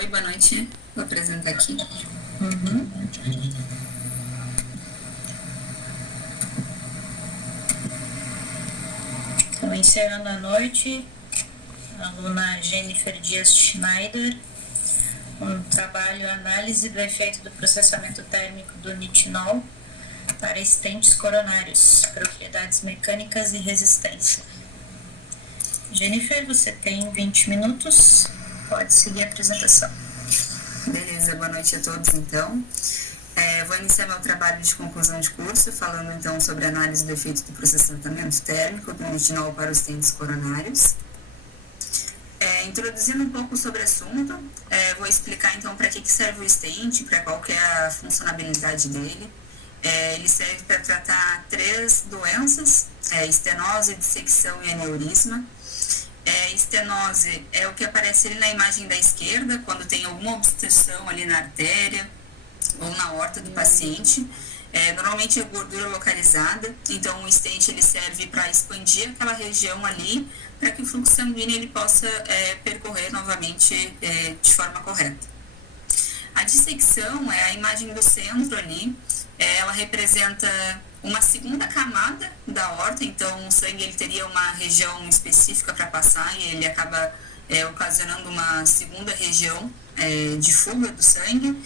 Oi, boa noite. Vou apresentar aqui. Então, encerrando a noite, a aluna Jennifer Dias Schneider, um trabalho análise do efeito do processamento térmico do nitinol para estentes coronários, propriedades mecânicas e resistência. Jennifer, você tem 20 minutos, pode seguir a apresentação. Beleza, boa noite a todos então. Vou iniciar meu trabalho de conclusão de curso falando então sobre a análise do efeito do processamento térmico do nitinol para os estentes coronários. Introduzindo um pouco sobre o assunto, vou explicar então para que serve o stent, para qual que é a funcionalidade dele. Ele serve para tratar 3 doenças, estenose, dissecção e aneurisma. Estenose é o que aparece ali na imagem da esquerda, quando tem alguma obstrução ali na artéria ou na aorta do paciente. Normalmente é gordura localizada, então o stent ele serve para expandir aquela região ali, para que o fluxo sanguíneo ele possa percorrer novamente de forma correta. A dissecção é a imagem do centro ali, ela representa uma segunda camada da aorta, então o sangue ele teria uma região específica para passar e ele acaba ocasionando uma segunda região de fuga do sangue,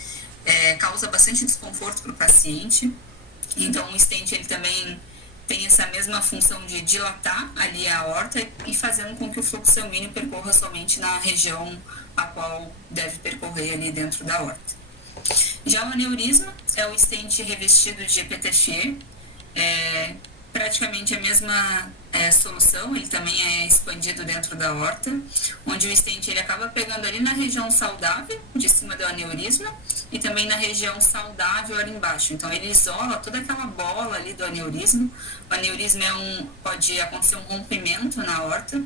causa bastante desconforto para o paciente. Então o stent ele também tem essa mesma função de dilatar ali a aorta e fazendo com que o fluxo sanguíneo percorra somente na região a qual deve percorrer ali dentro da aorta. Já o aneurisma é o stent revestido de EPTFE, praticamente a mesma solução, ele também é expandido dentro da aorta, onde o stent ele acaba pegando ali na região saudável, de cima do aneurisma, e também na região saudável ali embaixo. Então ele isola toda aquela bola ali do aneurisma. O aneurisma pode acontecer um rompimento na aorta.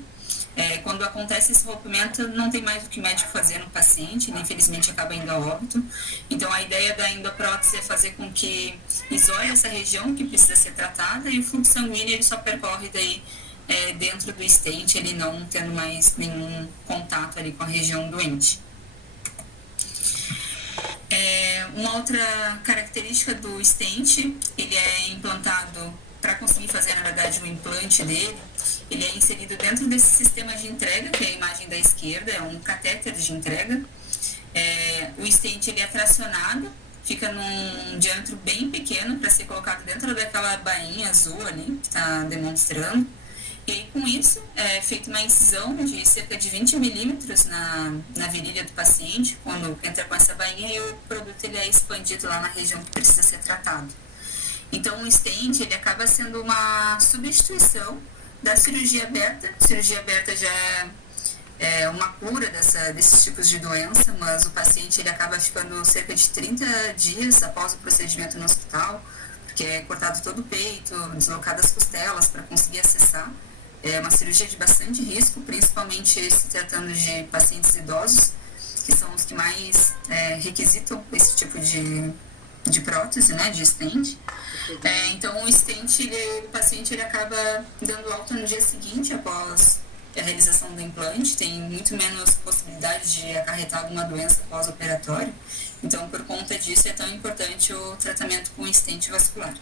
Quando acontece esse rompimento, não tem mais o que o médico fazer no paciente, ele infelizmente acaba indo a óbito. Então a ideia da endoprótese é fazer com que isole essa região que precisa ser tratada e o fluxo sanguíneo ele só percorre daí dentro do stent, ele não tendo mais nenhum contato ali com a região doente. Uma outra característica do stent, ele é implantado, para conseguir fazer na verdade o implante dele, ele é inserido dentro desse sistema de entrega, que é a imagem da esquerda, é um catéter de entrega. O stent ele é tracionado, fica num diâmetro bem pequeno para ser colocado dentro daquela bainha azul ali, que está demonstrando. E aí, com isso, é feita uma incisão de cerca de 20 milímetros na virilha do paciente, quando entra com essa bainha, e o produto ele é expandido lá na região que precisa ser tratado. Então, o stent ele acaba sendo uma substituição da cirurgia aberta. A cirurgia aberta já é uma cura desses tipos de doença, mas o paciente ele acaba ficando cerca de 30 dias após o procedimento no hospital, porque é cortado todo o peito, deslocado as costelas para conseguir acessar. É uma cirurgia de bastante risco, principalmente se tratando de pacientes idosos, que são os que mais requisitam esse tipo de prótese, né, de stent. Então o stent, o paciente ele acaba dando alta no dia seguinte após a realização do implante, tem muito menos possibilidade de acarretar alguma doença pós-operatório. Então, por conta disso, é tão importante o tratamento com stent vascular.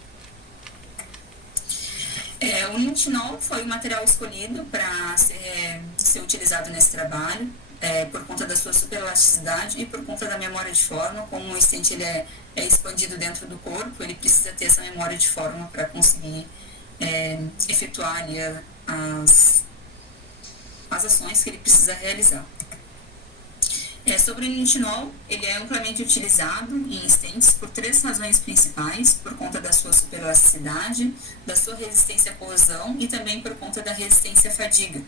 O nitinol foi o material escolhido para ser utilizado nesse trabalho, por conta da sua superelasticidade e por conta da memória de forma. Como o stent ele é expandido dentro do corpo, ele precisa ter essa memória de forma para conseguir efetuar ali as ações que ele precisa realizar. Sobre o nitinol, ele é amplamente utilizado em stents por 3 razões principais: por conta da sua superelasticidade, da sua resistência à corrosão e também por conta da resistência à fadiga.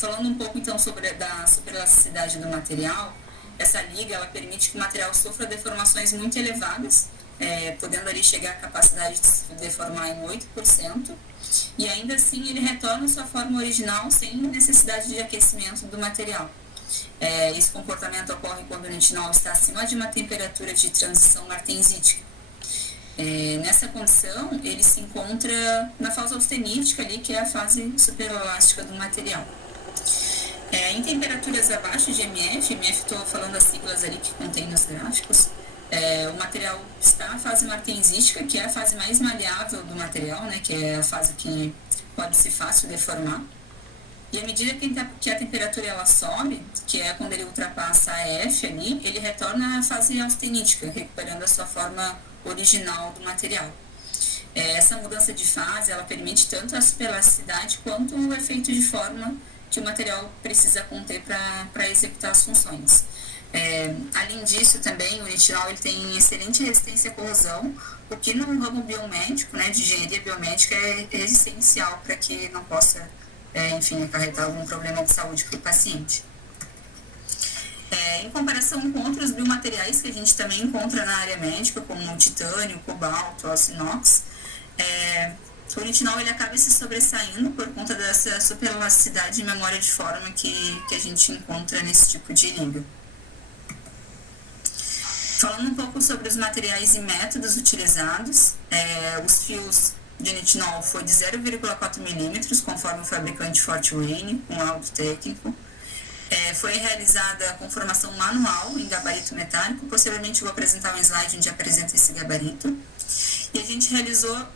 Falando um pouco então sobre a superelasticidade do material, essa liga ela permite que o material sofra deformações muito elevadas, podendo ali chegar à capacidade de se deformar em 8%, e ainda assim ele retorna à sua forma original sem necessidade de aquecimento do material. Esse comportamento ocorre quando o nitinol está acima de uma temperatura de transição martensítica. Nessa condição, ele se encontra na fase austenítica ali, que é a fase superelástica do material. Em temperaturas abaixo de MF, estou falando as siglas ali que contém nos gráficos, o material está na fase martensística, que é a fase mais maleável do material, né, que é a fase que pode ser fácil deformar. E à medida que a temperatura ela sobe, que é quando ele ultrapassa a F ali, ele retorna à fase austenítica, recuperando a sua forma original do material. Essa mudança de fase, ela permite tanto a superelasticidade quanto o efeito de forma que o material precisa conter para executar as funções. Além disso, também, o nitinol ele tem excelente resistência à corrosão, o que no ramo biomédico, né, de engenharia biomédica, é essencial para que não possa, acarretar algum problema de saúde para o paciente. Em comparação com outros biomateriais que a gente também encontra na área médica, como o titânio, o cobalto, o aço inox, o nitinol ele acaba se sobressaindo por conta dessa superelasticidade e memória de forma que a gente encontra nesse tipo de liga. Falando um pouco sobre os materiais e métodos utilizados, os fios de nitinol foi de 0,4 milímetros, conforme o fabricante Fort Wayne, com laudo técnico. Foi realizada com formação manual em gabarito metálico. Posteriormente, vou apresentar um slide onde apresenta esse gabarito. E a gente realizou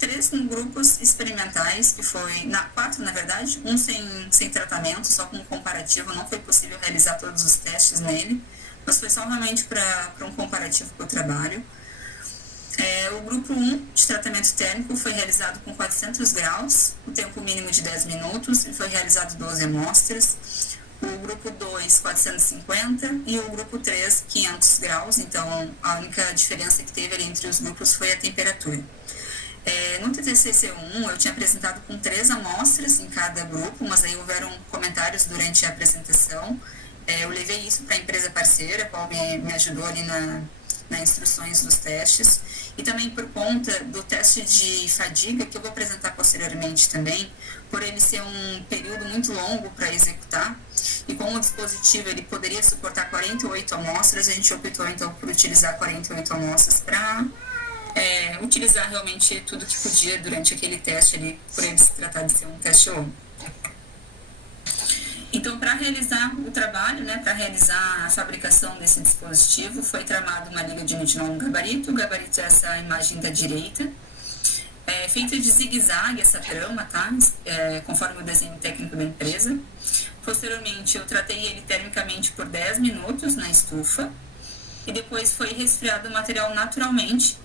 3 grupos experimentais, que foi, 4 na verdade, um sem tratamento, só com um comparativo. Não foi possível realizar todos os testes nele, mas foi só realmente para um comparativo para o trabalho. O grupo 1 de tratamento térmico foi realizado com 400 graus, o tempo mínimo de 10 minutos, e foi realizado 12 amostras. O grupo 2, 450, e o grupo 3, 500 graus, então a única diferença que teve ali entre os grupos foi a temperatura. No TTCC1, eu tinha apresentado com 3 amostras em cada grupo, mas aí houveram comentários durante a apresentação. Eu levei isso para a empresa parceira, a qual me ajudou ali nas instruções dos testes, e também por conta do teste de fadiga, que eu vou apresentar posteriormente também, por ele ser um período muito longo para executar, e como o dispositivo ele poderia suportar 48 amostras, a gente optou então por utilizar 48 amostras para utilizar realmente tudo que podia durante aquele teste ali, por ele se tratar de ser um teste longo. Então, para realizar o trabalho, né, para realizar a fabricação desse dispositivo, foi tramada uma liga de nitinol no gabarito. O gabarito é essa imagem da direita. Feita de zigue-zague essa trama, tá? Conforme o desenho técnico da empresa. Posteriormente, eu tratei ele termicamente por 10 minutos na estufa. E depois foi resfriado o material naturalmente.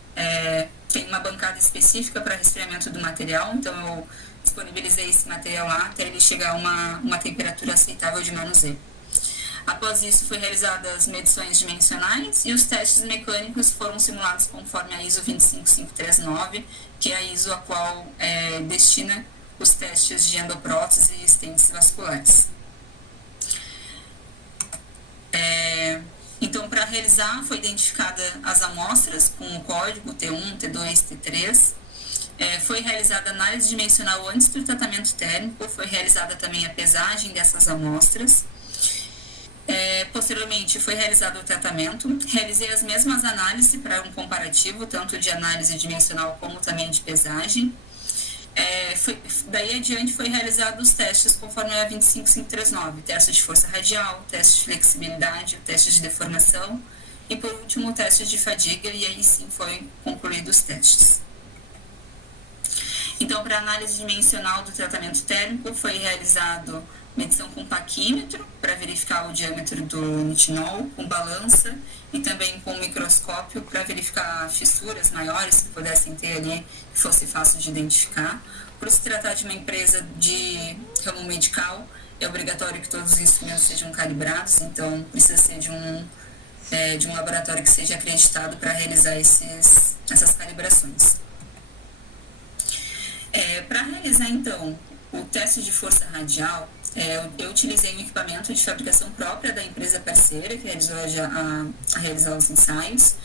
Tem uma bancada específica para resfriamento do material, então eu disponibilizei esse material lá até ele chegar a uma temperatura aceitável de manuseio. Após isso, foi realizadas medições dimensionais e os testes mecânicos foram simulados conforme a ISO 25539, que é a ISO a qual destina os testes de endoprótese e estentes vasculares. Então, para realizar, foi identificada as amostras com o código T1, T2, T3. Foi realizada a análise dimensional antes do tratamento térmico, foi realizada também a pesagem dessas amostras. Posteriormente, foi realizado o tratamento. Realizei as mesmas análises para um comparativo, tanto de análise dimensional como também de pesagem. Daí adiante, foi realizados os testes conforme a 25539, teste de força radial, teste de flexibilidade, teste de deformação e, por último, o teste de fadiga, e aí sim foi concluído os testes. Então, para análise dimensional do tratamento térmico, foi realizado medição com paquímetro para verificar o diâmetro do nitinol, com balança e também com microscópio para verificar fissuras maiores que pudessem ter ali, que fosse fácil de identificar. Por se tratar de uma empresa de ramo medical, é obrigatório que todos os instrumentos sejam calibrados, então precisa ser de um laboratório que seja acreditado para realizar essas calibrações. Para realizar, então, o teste de força radial, eu utilizei um equipamento de fabricação própria da empresa parceira, que realizou a realizar os ensaios.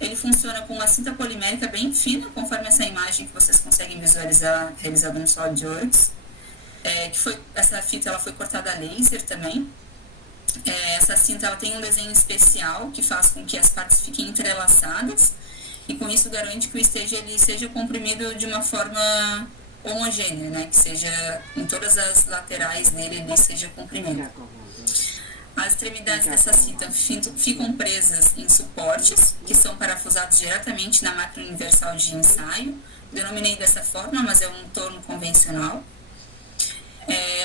Ele funciona com uma cinta polimérica bem fina, conforme essa imagem que vocês conseguem visualizar, realizada no SolidWorks. Essa fita ela foi cortada a laser também. Essa cinta ela tem um desenho especial que faz com que as partes fiquem entrelaçadas, e com isso garante que o stage ele seja comprimido de uma forma homogênea, né? Que seja em todas as laterais dele ali seja comprimido. As extremidades dessa fita ficam presas em suportes, que são parafusados diretamente na máquina universal de ensaio. Denominei dessa forma, mas é um torno convencional.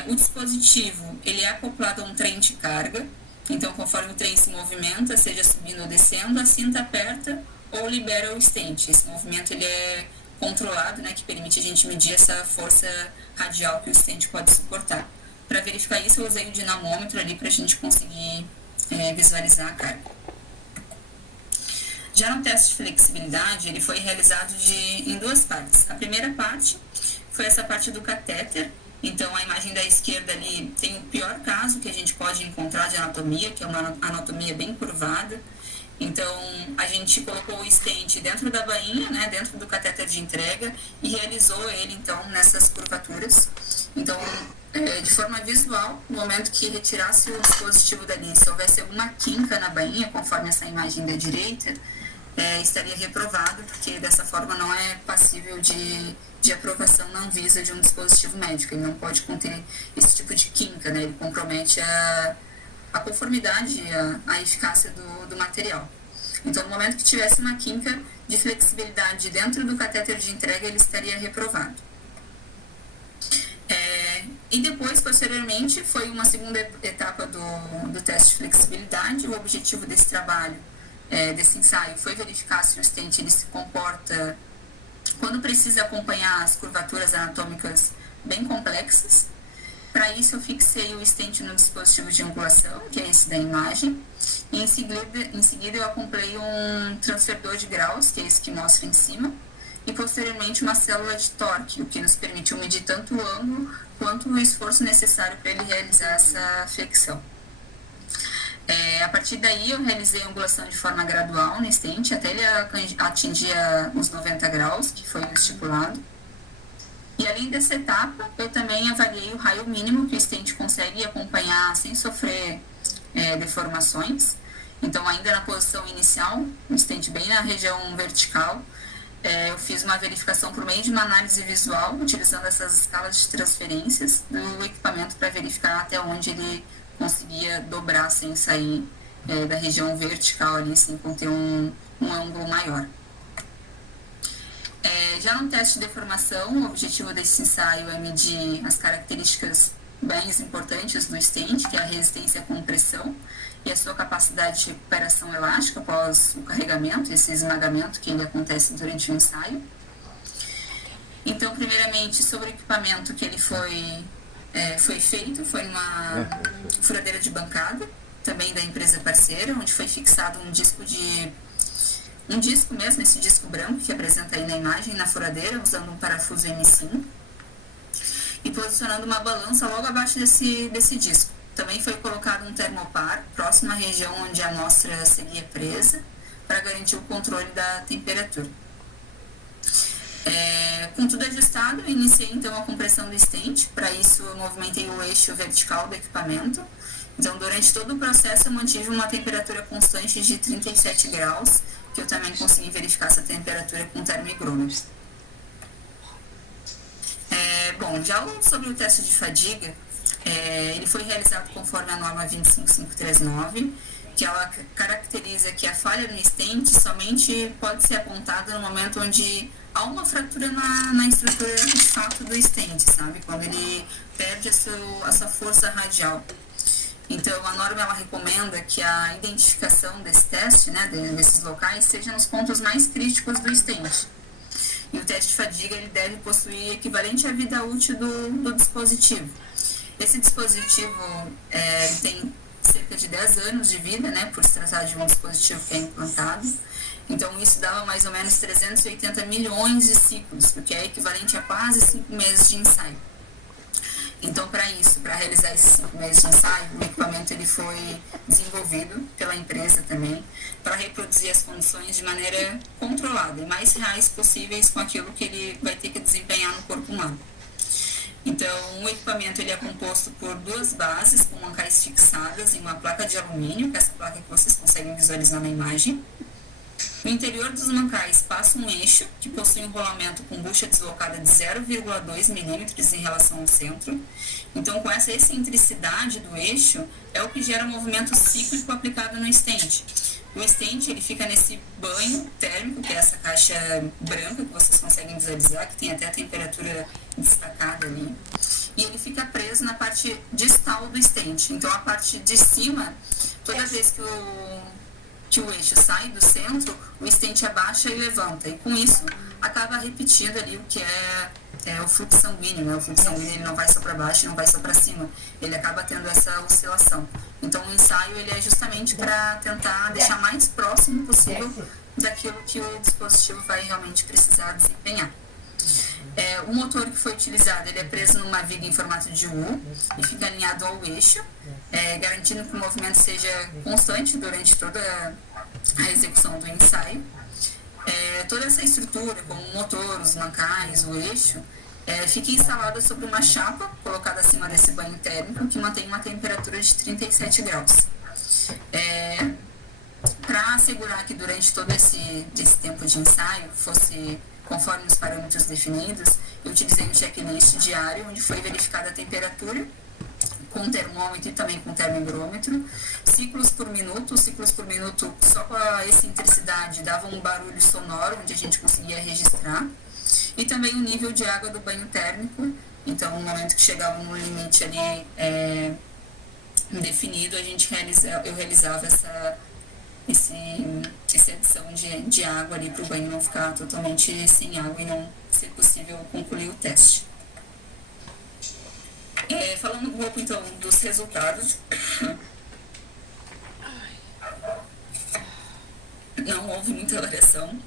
O dispositivo ele é acoplado a um trem de carga, então conforme o trem se movimenta, seja subindo ou descendo, a cinta aperta ou libera o stent. Esse movimento ele é controlado, né, que permite a gente medir essa força radial que o stent pode suportar. Para verificar isso, eu usei o dinamômetro ali para a gente conseguir visualizar a carga. Já no teste de flexibilidade, ele foi realizado em duas partes. A primeira parte foi essa parte do catéter. Então, a imagem da esquerda ali tem o pior caso que a gente pode encontrar de anatomia, que é uma anatomia bem curvada. Então, a gente colocou o stent dentro da bainha, né, dentro do catéter de entrega, e realizou ele, então, nessas curvaturas. Então, de forma visual, no momento que retirasse o dispositivo dali, se houvesse alguma quinca na bainha, conforme essa imagem da direita, estaria reprovado, porque dessa forma não é passível de aprovação na Anvisa de um dispositivo médico. Ele não pode conter esse tipo de quinca, né? Ele compromete a conformidade e a eficácia do material. Então, no momento que tivesse uma quinca de flexibilidade dentro do catéter de entrega, ele estaria reprovado. E depois, posteriormente, foi uma segunda etapa do teste de flexibilidade. O objetivo desse trabalho, desse ensaio, foi verificar se o stent ele se comporta quando precisa acompanhar as curvaturas anatômicas bem complexas. Para isso, eu fixei o stent no dispositivo de angulação, que é esse da imagem, e em seguida eu acoplei um transferidor de graus, que é esse que mostra em cima, e posteriormente uma célula de torque, o que nos permitiu medir tanto o ângulo quanto o esforço necessário para ele realizar essa flexão. A partir daí, eu realizei a angulação de forma gradual no stent, até ele atingir os 90 graus, que foi o estipulado. E além dessa etapa, eu também avaliei o raio mínimo que o stent consegue acompanhar sem sofrer deformações. Então, ainda na posição inicial, o stent bem na região vertical, eu fiz uma verificação por meio de uma análise visual, utilizando essas escalas de transferências do equipamento para verificar até onde ele conseguia dobrar sem sair da região vertical ali, sem conter um ângulo maior. Já no teste de deformação, o objetivo desse ensaio é medir as características bem importantes do stent, que é a resistência à compressão e a sua capacidade de recuperação elástica após o carregamento, esse esmagamento que ele acontece durante o ensaio. Então, primeiramente, sobre o equipamento que ele foi feito, foi uma furadeira de bancada, também da empresa parceira, onde foi fixado um disco mesmo, esse disco branco que apresenta aí na imagem, na furadeira, usando um parafuso M5, e posicionando uma balança logo abaixo desse disco. Também foi colocado um termopar próximo à região onde a amostra seria presa, para garantir o controle da temperatura. Com tudo ajustado, eu iniciei então a compressão do stent. Para isso, eu movimentei o eixo vertical do equipamento. Então, durante todo o processo, eu mantive uma temperatura constante de 37 graus, que eu também consegui verificar essa temperatura com termohigrômetro. Já sobre o teste de fadiga, ele foi realizado conforme a norma 25539, que ela caracteriza que a falha no stent somente pode ser apontada no momento onde há uma fratura na estrutura de fato do stent, sabe? Quando ele perde a sua força radial. Então, a norma ela recomenda que a identificação desse teste, né, desses locais, seja nos pontos mais críticos do stent. E o teste de fadiga ele deve possuir equivalente à vida útil do dispositivo. Esse dispositivo tem cerca de 10 anos de vida, né, por se tratar de um dispositivo que é implantado. Então, isso dava mais ou menos 380 milhões de ciclos, o que é equivalente a quase 5 meses de ensaio. Então, para realizar esses 5 meses de ensaio, o equipamento ele foi desenvolvido pela empresa também, para reproduzir as condições de maneira controlada e mais reais possíveis com aquilo que ele vai ter que desempenhar no corpo humano. Então, o equipamento ele é composto por 2 bases com mancais fixadas em uma placa de alumínio, que é essa placa que vocês conseguem visualizar na imagem. No interior dos mancais passa um eixo que possui um rolamento com bucha deslocada de 0,2 milímetros em relação ao centro. Então, com essa excentricidade do eixo, é o que gera o movimento cíclico aplicado no stent. O stent, ele fica nesse banho térmico, que é essa caixa branca que vocês conseguem visualizar, que tem até a temperatura destacada ali. E ele fica preso na parte distal do stent. Então, a parte de cima, toda vez que o eixo sai do centro, o stent abaixa e levanta. E com isso, acaba repetindo ali o que é o fluxo sanguíneo, né? O fluxo sanguíneo ele não vai só para baixo, não vai só para cima. Ele acaba tendo essa oscilação. Então, o ensaio ele é justamente para tentar deixar mais próximo possível daquilo que o dispositivo vai realmente precisar desempenhar. O motor que foi utilizado, ele é preso numa viga em formato de U e fica alinhado ao eixo, garantindo que o movimento seja constante durante toda a execução do ensaio. Toda essa estrutura, como o motor, os mancais, o eixo, fica instalada sobre uma chapa colocada acima desse banho térmico que mantém uma temperatura de 37 graus. Para assegurar que durante todo esse tempo de ensaio fosse conforme os parâmetros definidos, eu utilizei um checklist diário onde foi verificada a temperatura com termômetro e também com termohigrômetro, ciclos por minuto só com a excentricidade dava um barulho sonoro onde a gente conseguia registrar, e também o nível de água do banho térmico. Então, no momento que chegava no limite ali definido, eu realizava essa adição de água ali para o banho não ficar totalmente sem água e não ser possível concluir o teste. Falando um pouco então dos resultados, não houve muita variação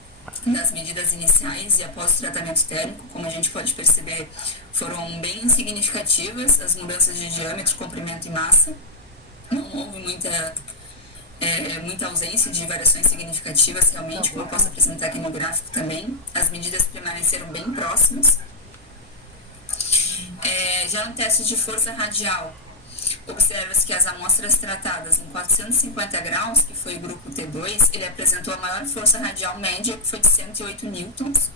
nas medidas iniciais e após o tratamento térmico. Como a gente pode perceber, foram bem significativas as mudanças de diâmetro, comprimento e massa. Não houve muita ausência de variações significativas realmente, como eu posso apresentar aqui no gráfico também. As medidas permaneceram bem próximas. Já no teste de força radial, observa-se que as amostras tratadas em 450 graus, que foi o grupo T2, ele apresentou a maior força radial média, que foi de 108 newtons,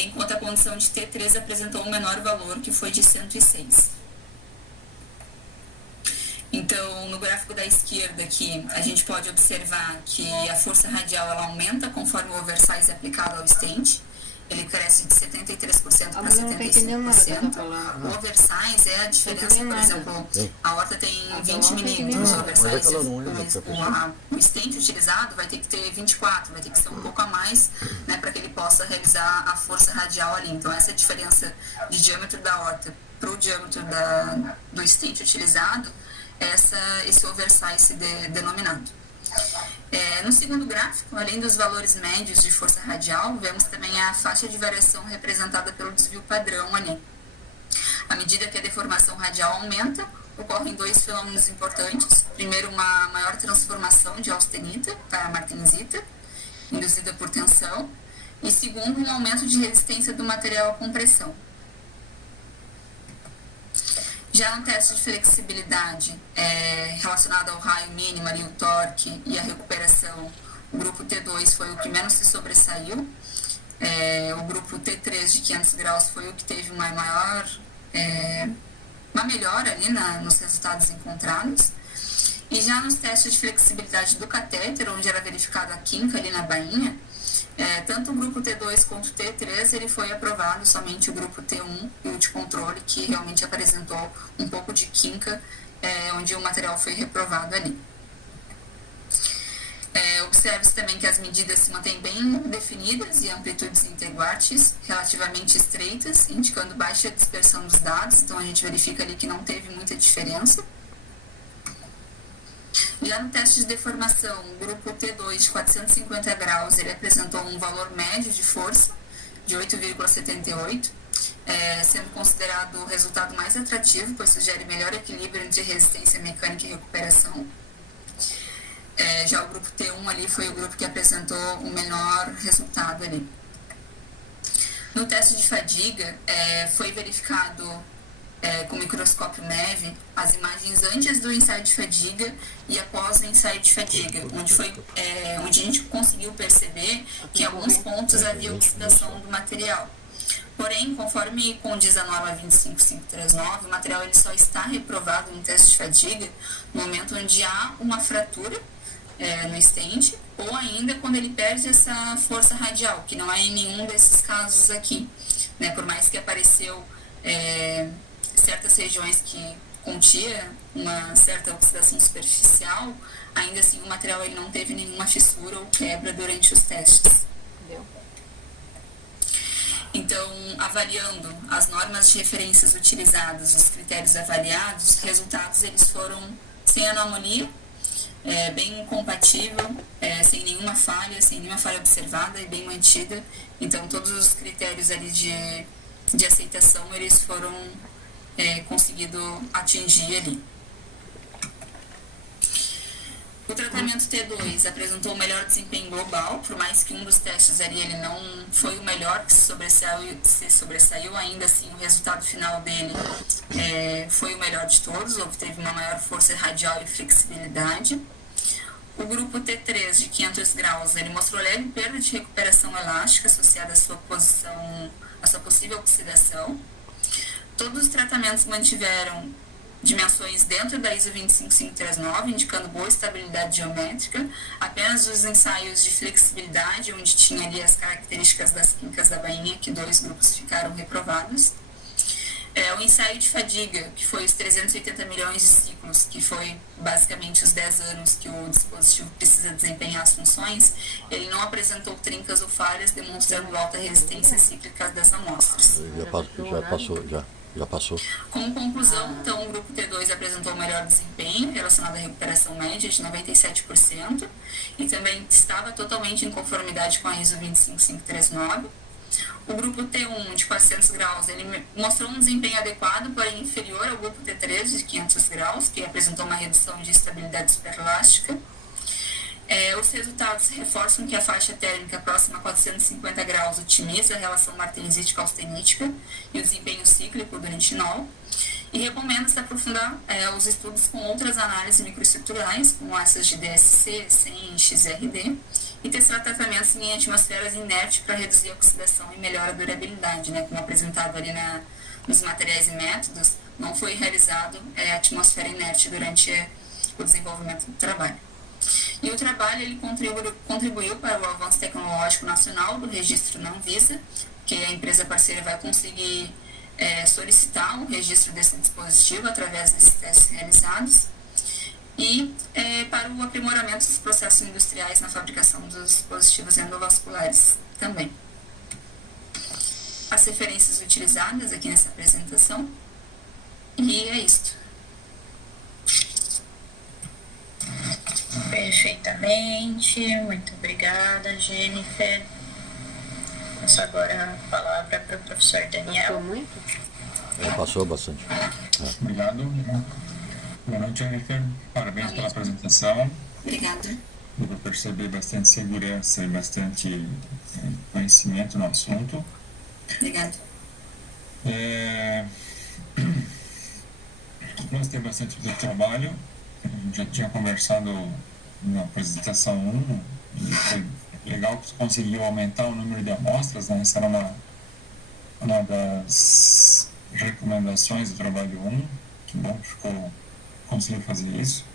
enquanto a condição de T3 apresentou um menor valor, que foi de 106. Então, no gráfico da esquerda aqui, a gente pode observar que a força radial ela aumenta conforme o oversize é aplicado ao stent. Ele cresce de 73% para 75%. O oversize é a diferença, por exemplo, a aorta tem 20 milímetros, o oversize, o stent utilizado vai ter que ter 24, vai ter que ser um pouco a mais, né, para que ele possa realizar a força radial ali. Então, essa diferença de diâmetro da aorta para o diâmetro do stent utilizado, esse oversize denominado. No segundo gráfico, além dos valores médios de força radial, vemos também a faixa de variação representada pelo desvio padrão ali. À medida que a deformação radial aumenta, ocorrem dois fenômenos importantes. Primeiro, uma maior transformação de austenita para martensita, induzida por tensão. E segundo, um aumento de resistência do material à compressão. Já no teste de flexibilidade, relacionado ao raio mínimo, ali, o torque e a recuperação, o grupo T2 foi o que menos se sobressaiu. O grupo T3 de 500 graus foi o que teve uma melhora ali nos resultados encontrados. E já nos testes de flexibilidade do catéter, onde era verificada a quinca ali na bainha, tanto o grupo T2 quanto o T3, ele foi aprovado, somente o grupo T1 e o de controle, que realmente apresentou um pouco de quinca, onde o material foi reprovado ali. Observe-se também que as medidas se mantêm bem definidas e amplitudes interquartis relativamente estreitas, indicando baixa dispersão dos dados, então a gente verifica ali que não teve muita diferença. Já no teste de deformação, o grupo T2 de 450 graus, ele apresentou um valor médio de força de 8,78, sendo considerado o resultado mais atrativo, pois sugere melhor equilíbrio entre resistência mecânica e recuperação. Já o grupo T1 ali foi o grupo que apresentou o menor resultado ali. No teste de fadiga, foi verificado com microscópio MEV as imagens antes do ensaio de fadiga e após o ensaio de fadiga, onde a gente conseguiu perceber que em alguns pontos havia oxidação do material. Porém, conforme condiz a norma 25539, o material ele só está reprovado no teste de fadiga no momento onde há uma fratura no estente, ou ainda quando ele perde essa força radial, que não é em nenhum desses casos aqui, né? Por mais que apareceu certas regiões que continha uma certa oxidação superficial, ainda assim o material ele não teve nenhuma fissura ou quebra durante os testes. Então, avaliando as normas de referências utilizadas, os critérios avaliados, os resultados eles foram sem anomalia, bem compatível, sem nenhuma falha observada e bem mantida. Então, todos os critérios ali de aceitação eles foram conseguido atingir ali. O tratamento T2 apresentou o melhor desempenho global, por mais que um dos testes ali ele não foi o melhor, que se sobressaiu, ainda assim o resultado final dele foi o melhor de todos, obteve uma maior força radial e flexibilidade. O grupo T3 de 500 graus, ele mostrou leve perda de recuperação elástica associada à sua possível oxidação. Todos os tratamentos mantiveram dimensões dentro da ISO 25539, indicando boa estabilidade geométrica. Apenas os ensaios de flexibilidade, onde tinha ali as características das quincas da bainha, que 2 grupos ficaram reprovados. O ensaio de fadiga, que foi os 380 milhões de ciclos, que foi basicamente os 10 anos que o dispositivo precisa desempenhar as funções, ele não apresentou trincas ou falhas, demonstrando alta resistência cíclica das amostras. Já passou. Como conclusão, então, o grupo T2 apresentou o melhor desempenho relacionado à recuperação média de 97% e também estava totalmente em conformidade com a ISO 25539. O grupo T1 de 400 graus, ele mostrou um desempenho adequado, porém inferior ao grupo T3 de 500 graus, que apresentou uma redução de estabilidade superelástica. Os resultados reforçam que a faixa térmica próxima a 450 graus otimiza a relação martensítica-austenítica e o desempenho cíclico do nitinol. E recomenda-se aprofundar os estudos com outras análises microestruturais, como essas de DSC, SEM, XRD, e testar tratamentos em atmosferas inertes para reduzir a oxidação e melhorar a durabilidade, né? Como apresentado ali nos materiais e métodos, não foi realizado a atmosfera inerte durante o desenvolvimento do trabalho. E o trabalho ele contribuiu para o avanço tecnológico nacional do registro na Anvisa, que a empresa parceira vai conseguir solicitar o registro desse dispositivo através desses testes realizados, e para o aprimoramento dos processos industriais na fabricação dos dispositivos endovasculares também. As referências utilizadas aqui nessa apresentação, e é isto. Perfeitamente, muito obrigada, Jennifer. Passo agora a palavra para o professor Daniel. Passou bastante. Obrigado. Boa noite, Jennifer. Parabéns pela apresentação. Obrigada. Eu vou perceber bastante segurança e bastante conhecimento no assunto. Obrigada. Nós temos bastante do trabalho. A gente já tinha conversado na apresentação 1, e foi legal que conseguiu aumentar o número de amostras, né? Essa era uma das recomendações do trabalho 1. Que bom que conseguiu fazer isso.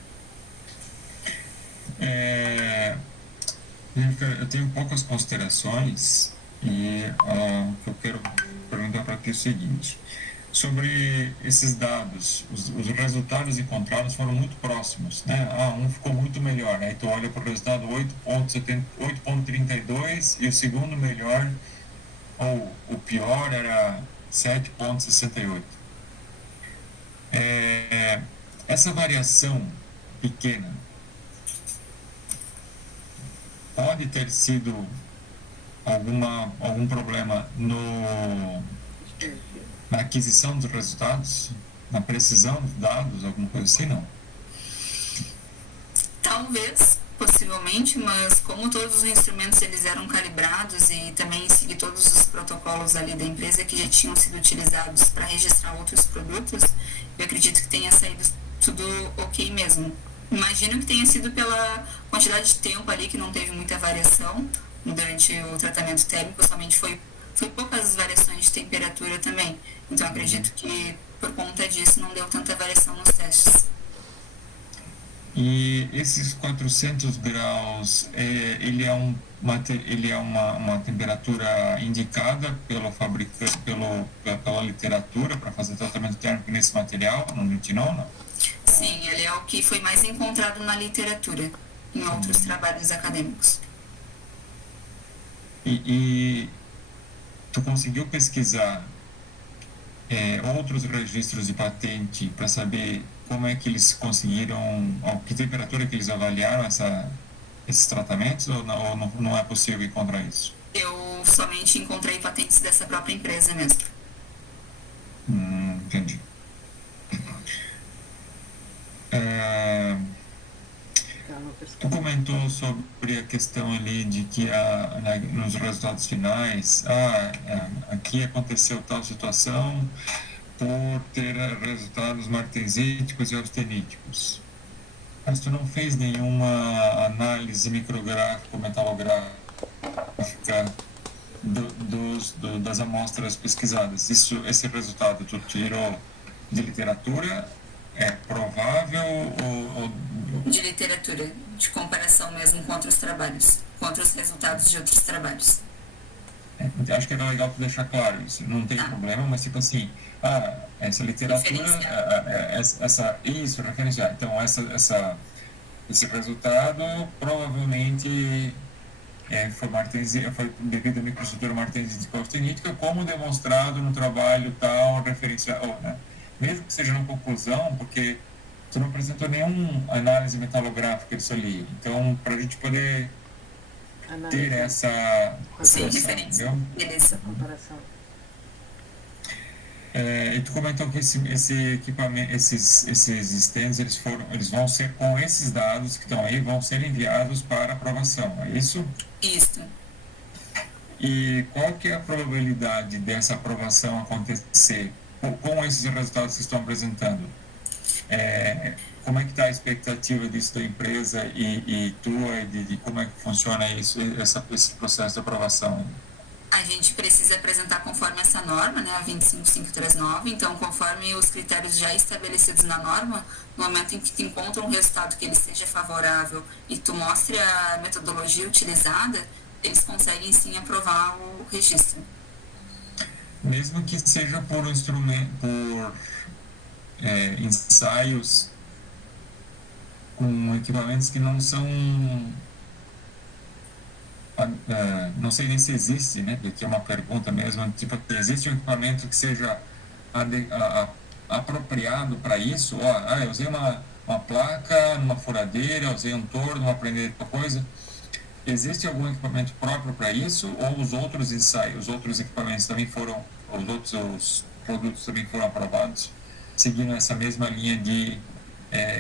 Eu tenho poucas considerações e o que eu quero perguntar para ti é o seguinte: sobre esses dados, os resultados encontrados foram muito próximos, né? Um ficou muito melhor, né? Então olha para o resultado 8.32 e o segundo melhor, ou o pior, era 7.68. Essa variação pequena pode ter sido algum problema na aquisição dos resultados, na precisão dos dados, alguma coisa assim, não? Talvez, Possivelmente, mas como todos os instrumentos eles eram calibrados e também seguir todos os protocolos ali da empresa que já tinham sido utilizados para registrar outros produtos, eu acredito que tenha saído tudo ok mesmo. Imagino que tenha sido pela quantidade de tempo ali que não teve muita variação durante o tratamento térmico, somente foi poucas variações de temperatura também. Então acredito que por conta disso não deu tanta variação nos testes. E esses 400 graus, ele é uma temperatura indicada pelo fabricante, pela literatura para fazer tratamento térmico nesse material, no nitinol, não? Sim, ele é o que foi mais encontrado na literatura, em outros trabalhos acadêmicos. E tu conseguiu pesquisar outros registros de patente para saber como é que eles conseguiram, que temperatura que eles avaliaram esses tratamentos, ou não é possível encontrar isso? Eu somente encontrei patentes dessa própria empresa mesmo. Entendi. Tu comentou sobre a questão ali de que nos resultados finais, aqui aconteceu tal situação por ter resultados martensíticos e austeníticos. Mas tu não fez nenhuma análise micrográfica ou metalográfica das amostras pesquisadas. Esse resultado tu tirou de literatura? É provável ou... De literatura, de comparação mesmo com outros trabalhos, com outros resultados de outros trabalhos. Acho que era legal deixar claro isso, não tem problema, mas tipo assim, essa literatura, isso, referenciar. Então, esse resultado provavelmente foi devido à microestrutura martensítica austenítica, como demonstrado no trabalho tal, referencial, né? Mesmo que seja uma conclusão, porque tu não apresentou nenhuma análise metalográfica disso ali. Então, para a gente poder ter essa referência. Beleza. Comparação. E tu comentou que esse equipamento, esses stands, eles vão ser com esses dados que estão aí, vão ser enviados para aprovação, é isso? Isso. E qual que é a probabilidade dessa aprovação acontecer com esses resultados que estão apresentando? Como é que está a expectativa disso da empresa e tua, de como é que funciona isso, esse processo de aprovação? A gente precisa apresentar conforme essa norma, né, a 25539, então conforme os critérios já estabelecidos na norma, no momento em que tu encontra um resultado que ele seja favorável e tu mostre a metodologia utilizada, eles conseguem sim aprovar o registro. Mesmo que seja por ensaios com equipamentos que não são... não sei nem se existe, né? Porque é uma pergunta mesmo, tipo, existe um equipamento que seja apropriado para isso? Eu usei uma placa numa furadeira, usei um torno, uma prendeira de coisa. Existe algum equipamento próprio para isso? Ou os outros ensaios, os outros equipamentos também foram, os produtos também foram aprovados, seguindo essa mesma linha de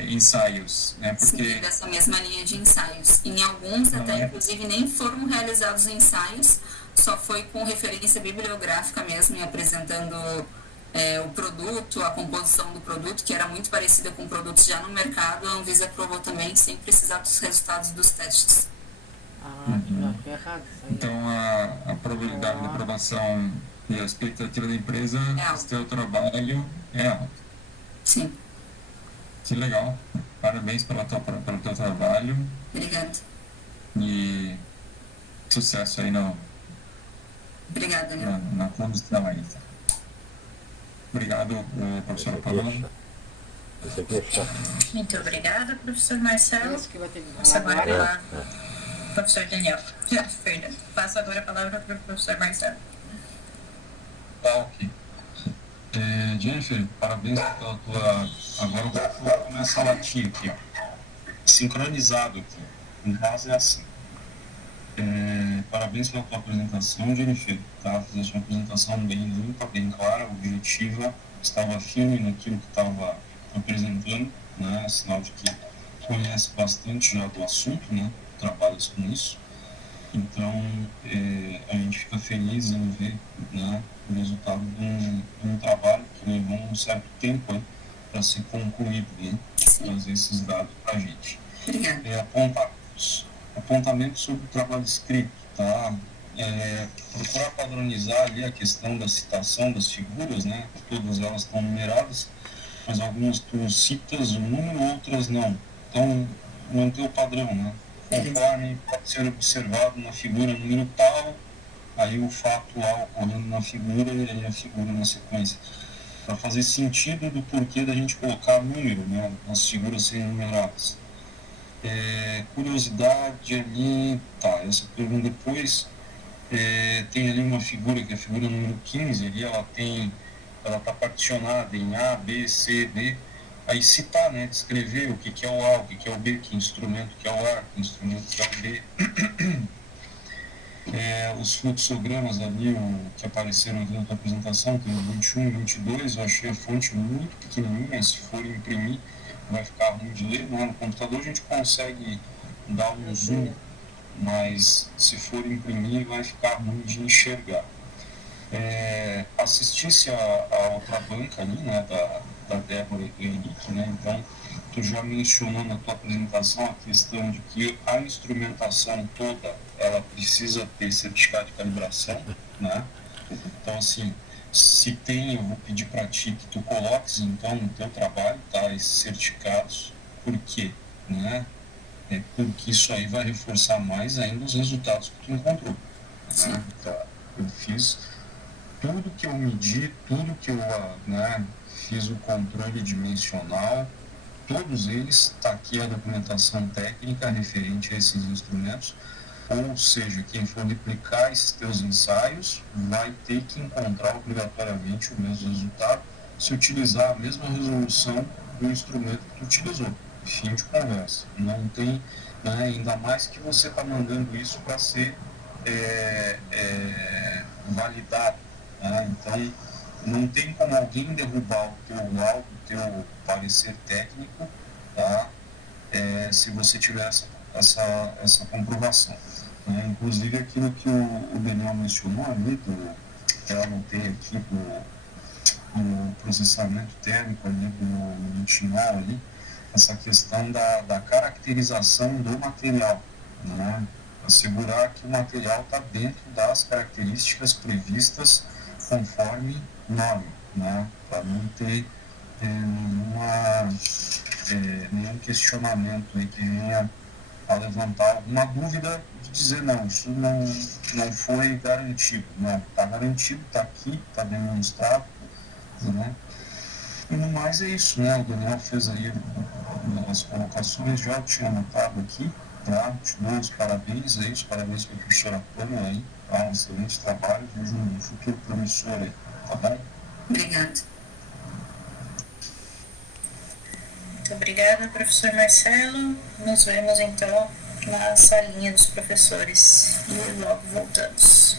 ensaios, né? Porque seguindo essa mesma linha de ensaios. Em alguns inclusive nem foram realizados ensaios, só foi com referência bibliográfica mesmo, e apresentando o produto, a composição do produto, que era muito parecida com produtos já no mercado. A Anvisa aprovou também sem precisar dos resultados dos testes. Então a probabilidade de aprovação e a expectativa da empresa, esse teu trabalho é alta. Sim. Que legal. Parabéns pelo teu trabalho. Obrigada. E sucesso aí Obrigada, na condução aí. Obrigado, professora Paloma. Muito obrigada, professor Marcelo. Passo agora a palavra para o professor Daniel. Perdão. Passo agora a palavra para o professor Marcelo. Ok. Jennifer, parabéns pela tua... Agora eu vou começar a latir aqui, sincronizado aqui. No caso é assim. Parabéns pela tua apresentação, Jennifer. Tá? Fizeste uma apresentação bem limpa, bem clara, objetiva. Estava firme naquilo que estava apresentando, né? Sinal de que conhece bastante já do assunto, né? Trabalhas com isso. Então, a gente fica feliz em ver, né, o resultado de um trabalho que levou um certo tempo para ser concluído, né? Trazer esses dados para a gente. Obrigada. Apontamentos sobre o trabalho escrito, tá? Procurar padronizar ali a questão da citação das figuras, né? Todas elas estão numeradas, mas algumas tu citas o número, outras não. Então, manter o padrão, né? Conforme pode ser observado na figura número tal, aí o fato A ocorrendo na figura e aí a figura na sequência. Para fazer sentido do porquê da gente colocar número, né? Nas figuras serem numeradas. Curiosidade ali, tá, essa pergunta depois, tem ali uma figura, que é a figura número 15, ali ela está particionada em A, B, C, D, aí citar, né, descrever o que é o A, o que é o B, que instrumento que é o A, que instrumento que é o B. Os fluxogramas ali, que apareceram aqui na tua apresentação, tem o 21 e 22, eu achei a fonte muito pequenininha, se for imprimir vai ficar ruim de ler, né? No computador a gente consegue dar um zoom, mas se for imprimir vai ficar ruim de enxergar. Assistisse a outra banca ali, né, da Débora e do Henrique, né? Então tu já mencionou na tua apresentação a questão de que a instrumentação toda ela precisa ter certificado de calibração, né? Então, assim, se tem, eu vou pedir para ti que tu coloques, então, no teu trabalho, tá, esses certificados. Por quê? Né? Porque isso aí vai reforçar mais ainda os resultados que tu encontrou. Né? Tá. Eu fiz tudo que eu medi, tudo que eu, né, fiz o controle dimensional, todos eles, está aqui a documentação técnica referente a esses instrumentos. Ou seja, quem for replicar esses teus ensaios vai ter que encontrar obrigatoriamente o mesmo resultado se utilizar a mesma resolução do instrumento que tu utilizou. Fim de conversa. Não tem, né, ainda mais que você está mandando isso para ser validado. Né? Então, não tem como alguém derrubar o teu laudo, o teu parecer técnico, tá? Se você tiver essa comprovação. Inclusive aquilo que o Daniel mencionou ali, que eu anotei aqui do processamento térmico ali, do nitinol ali, essa questão da caracterização do material, né? Assegurar que o material está dentro das características previstas conforme norma, né? Para não ter nenhum questionamento aí que venha a levantar alguma dúvida de dizer não, isso não foi garantido. Não, está garantido, está aqui, está demonstrado, né? E no mais é isso, né? O Daniel fez aí as colocações, já tinha anotado aqui, tá? Te dou os parabéns aí, os parabéns para a professora Pâmela aí, tá? Um excelente trabalho, vejo um futuro promissor aí, tá bom? Obrigada. Muito obrigada, professor Marcelo. Nos vemos então na salinha dos professores e logo voltamos.